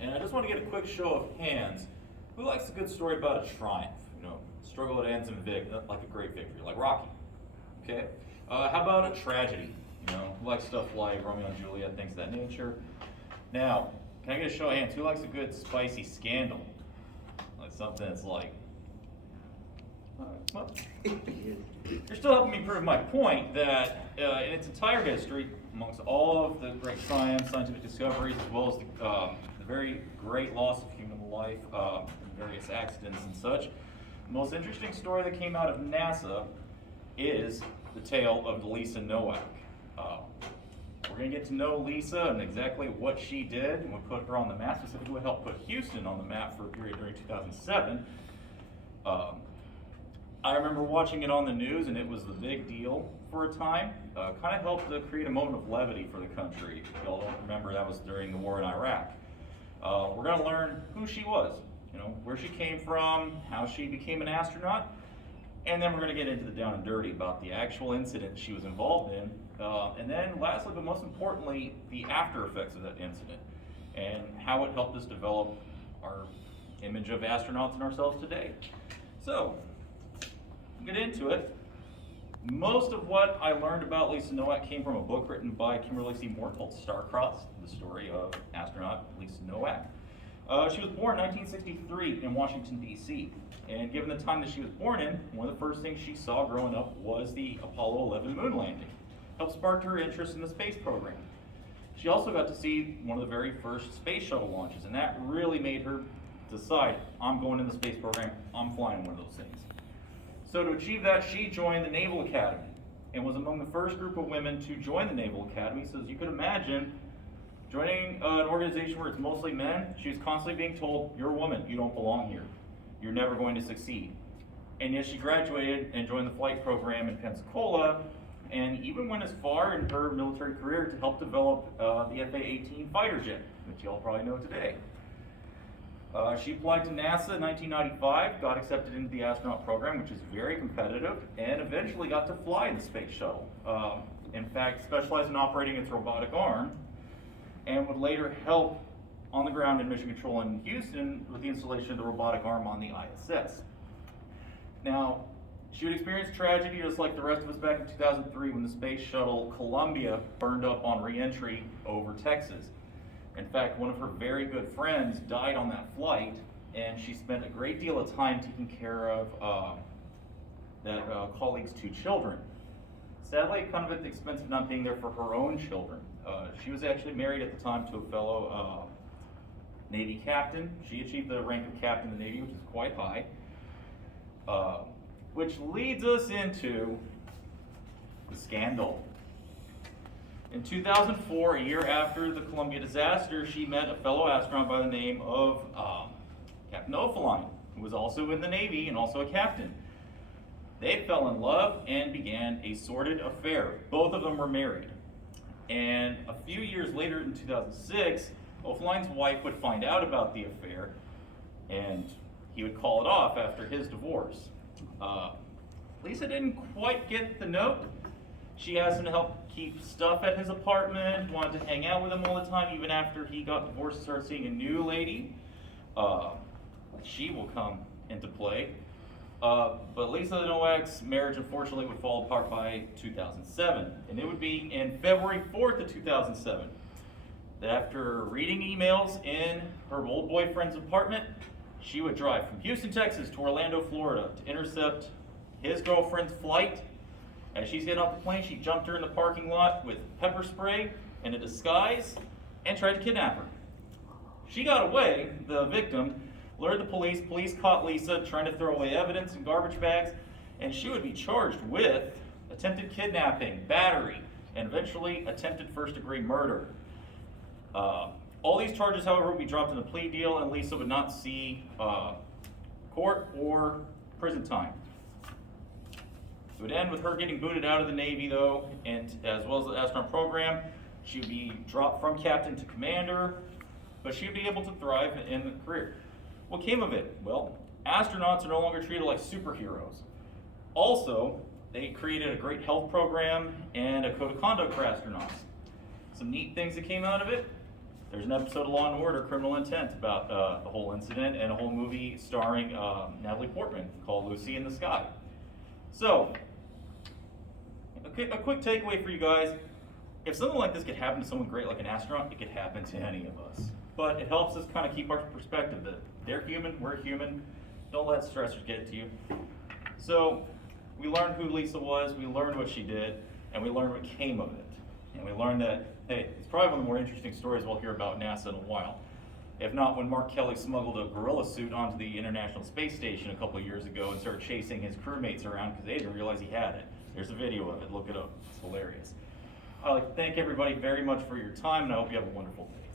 and I just want to get a quick show of hands. Who likes a good story about a triumph? Struggle that ends in like a great victory, like Rocky. Okay. How about a tragedy? Who likes stuff like Romeo and Juliet, things of that nature. Now, can I get a show of hands? Who likes a good spicy scandal? Like something that's like, well, you're still helping me prove my point that in its entire history, amongst all of the great science, scientific discoveries, as well as the very great loss of human life, various accidents and such, the most interesting story that came out of NASA is the tale of Lisa Nowak. We're going to get to know Lisa and exactly what she did and what put her on the map, specifically what helped put Houston on the map for a period during 2007. I remember watching it on the news, and it was the big deal for a time. Kind of helped to create a moment of levity for the country. If y'all don't remember, that was during the war in Iraq. We're going to learn who she was, where she came from, how she became an astronaut, and then we're going to get into the down and dirty about the actual incident she was involved in, and then lastly, but most importantly, the after effects of that incident and how it helped us develop our image of astronauts and ourselves today. So, we'll get into it. Most of what I learned about Lisa Nowak came from a book written by Kimberly C. Moore called Star-Crossed, the story of astronaut Lisa Nowak. She was born in 1963 in Washington, D.C., and given the time that she was born in, one of the first things she saw growing up was the Apollo 11 moon landing. Helped spark her interest in the space program. She also got to see one of the very first space shuttle launches, and that really made her decide, I'm going in the space program, I'm flying one of those things. So to achieve that, she joined the Naval Academy and was among the first group of women to join the Naval Academy. So as you could imagine, joining an organization where it's mostly men, she was constantly being told, you're a woman, you don't belong here. You're never going to succeed. And yet she graduated and joined the flight program in Pensacola, and even went as far in her military career to help develop the FA-18 fighter jet, which you all probably know today. She applied to NASA in 1995, got accepted into the astronaut program, which is very competitive, and eventually got to fly the space shuttle. In fact, specialized in operating its robotic arm, and would later help on the ground in mission control in Houston with the installation of the robotic arm on the ISS. Now, she would experience tragedy just like the rest of us back in 2003 when the space shuttle Columbia burned up on re-entry over Texas. In fact, one of her very good friends died on that flight, and she spent a great deal of time taking care of that colleague's two children. Sadly, kind of at the expense of not being there for her own children. She was actually married at the time to a fellow Navy captain. She achieved the rank of captain in the Navy, which is quite high. Which leads us into the scandal. In 2004, a year after the Columbia disaster, she met a fellow astronaut by the name of Captain O'Fallon, who was also in the Navy and also a captain. They fell in love and began a sordid affair. Both of them were married. And a few years later, in 2006, O'Fallon's wife would find out about the affair, and he would call it off after his divorce. Lisa didn't quite get the note. She asked him to help keep stuff at his apartment, wanted to hang out with him all the time, even after he got divorced and started seeing a new lady. She will come into play. But Lisa Nowak's marriage, unfortunately, would fall apart by 2007. And it would be in February 4th of 2007 that after reading emails in her old boyfriend's apartment, she would drive from Houston, Texas to Orlando, Florida to intercept his girlfriend's flight. As she's getting off the plane, she jumped her in the parking lot with pepper spray and a disguise and tried to kidnap her. She got away, the victim, lured the police. Police caught Lisa trying to throw away evidence in garbage bags, and she would be charged with attempted kidnapping, battery, and eventually attempted first-degree murder. All these charges, however, would be dropped in a plea deal, and Lisa would not see court or prison time. It would end with her getting booted out of the Navy, though, and as well as the astronaut program. She would be dropped from captain to commander, but she would be able to thrive in the career. What came of it? Well, astronauts are no longer treated like superheroes. Also, they created a great health program and a code of conduct for astronauts. Some neat things that came out of it. There's an episode of Law & Order, Criminal Intent, about the whole incident, and a whole movie starring Natalie Portman called Lucy in the Sky. So, a quick takeaway for you guys. If something like this could happen to someone great like an astronaut, it could happen to any of us. But it helps us kind of keep our perspective that they're human, we're human. Don't let stressors get to you. So, we learned who Lisa was, we learned what she did, and we learned what came of it. And we learned that, hey, it's probably one of the more interesting stories we'll hear about NASA in a while. If not, when Mark Kelly smuggled a gorilla suit onto the International Space Station a couple of years ago and started chasing his crewmates around because they didn't realize he had it. There's a video of it, look it up, it's hilarious. I'd like to thank everybody very much for your time, and I hope you have a wonderful day.